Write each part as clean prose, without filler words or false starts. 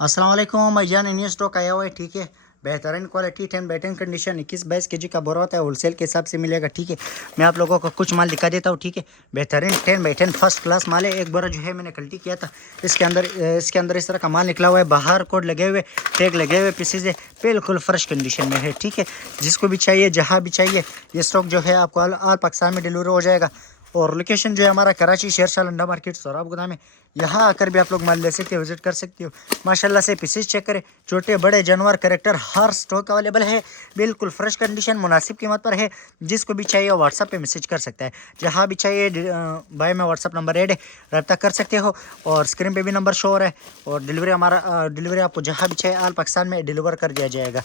अस्सलाम वालेकुम भाईजान, न्यू स्टॉक आया हुआ है। ठीक है, बेहतरीन क्वालिटी 10 बाई 10 कंडीशन 21-22 kg का बोरा होता है, होलसेल के हिसाब से मिलेगा। ठीक है, मैं आप लोगों को कुछ माल दिखा देता हूँ। ठीक है, बेहतरीन 10 बाई 10 फर्स्ट क्लास माल है। एक बोरा जो है मैंने कल्टी किया था, इसके अंदर इस तरह का माल निकला हुआ है। बाहर कोड लगे हुए, टैग लगे हुए, पीसेज है, बिल्कुल फ्रेश कंडीशन में है। ठीक है, जिसको भी चाहिए, जहाँ भी चाहिए, ये स्टॉक जो है आपको ऑल पाकिस्तान में डिलीवर हो जाएगा। और लोकेशन जो है हमारा कराची शेरशाह अंडा मार्केट सोराब गोदाम है। यहाँ आकर भी आप लोग माल ले सकते हो, विजिट कर सकते हो। माशाल्लाह से पीसेस चेक करें, छोटे बड़े जानवर करेक्टर हर स्टॉक अवेलेबल है। बिल्कुल फ्रेश कंडीशन, मुनासिब कीमत पर है। जिसको भी चाहिए वो व्हाट्सअप पे मैसेज कर सकता है। जहाँ भी चाहिए भाई में व्हाट्सअप नंबर ऐड है, रब्ता कर सकते हो। और स्क्रीन पे भी नंबर शो हो रहा है। और डिलीवरी आपको जहाँ भी चाहिए ऑल पाकिस्तान में डिलीवर कर दिया जाएगा।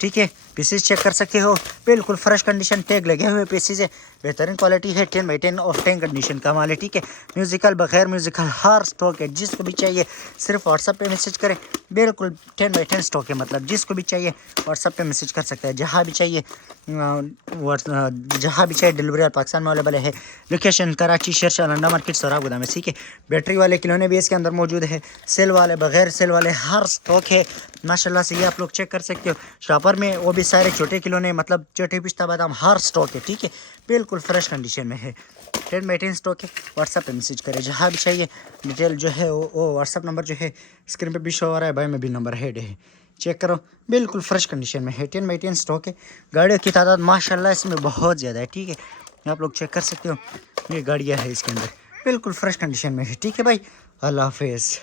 ठीक है, पीसेस चेक कर सकते हो, बिल्कुल फ्रेश कंडीशन, टैग लगे हुए पीसेस है, बेहतरीन क्वालिटी है। 10 बाई 10 और 10 कंडीशन का माल है। ठीक है, म्यूजिकल बगैर म्यूजिकल हर स्टॉक है। जिसको भी चाहिए सिर्फ व्हाट्सअप पे मैसेज करें। बिल्कुल 10 बाई 10 स्टॉक है, मतलब जिसको भी चाहिए व्हाट्सअप पे मैसेज कर सकता है। जहाँ भी चाहिए डिलीवरी और पाकिस्तान में अवेलेबल है। लोकेशन कराची शेरशाह अंडा मार्केट सोराब गोदाम है। ठीक है, बैटरी वाले खिलौने भी इसके अंदर मौजूद है, सेल वाले बगैर सेल वाले हर स्टॉक है। माशाल्लाह से ये आप लोग चेक कर सकते हो। शॉपर में वो भी सारे छोटे खिलौने, मतलब छोटे पिस्ता बादाम हर स्टॉक है। ठीक है, बिल्कुल फ्रेश कंडीशन में है। 10 बाई 10 स्टॉक है। व्हाट्सअप पे मैसेज करें जहाँ भी चाहिए। डिटेल जो है वो व्हाट्सअप नंबर जो है स्क्रीन पे भी शो हो रहा है, भाई में भी नंबर हेड है, चेक करो। बिल्कुल फ्रेश कंडीशन में है। 10 बाई 10 स्टॉक है। गाड़ियों की तादाद माशाल्लाह इसमें बहुत ज़्यादा है। ठीक है, आप लोग चेक कर सकते हो, ये गाड़ियाँ है इसके अंदर, बिल्कुल फ्रेश कंडीशन में है। ठीक है भाई, अल्लाह हाफिज़।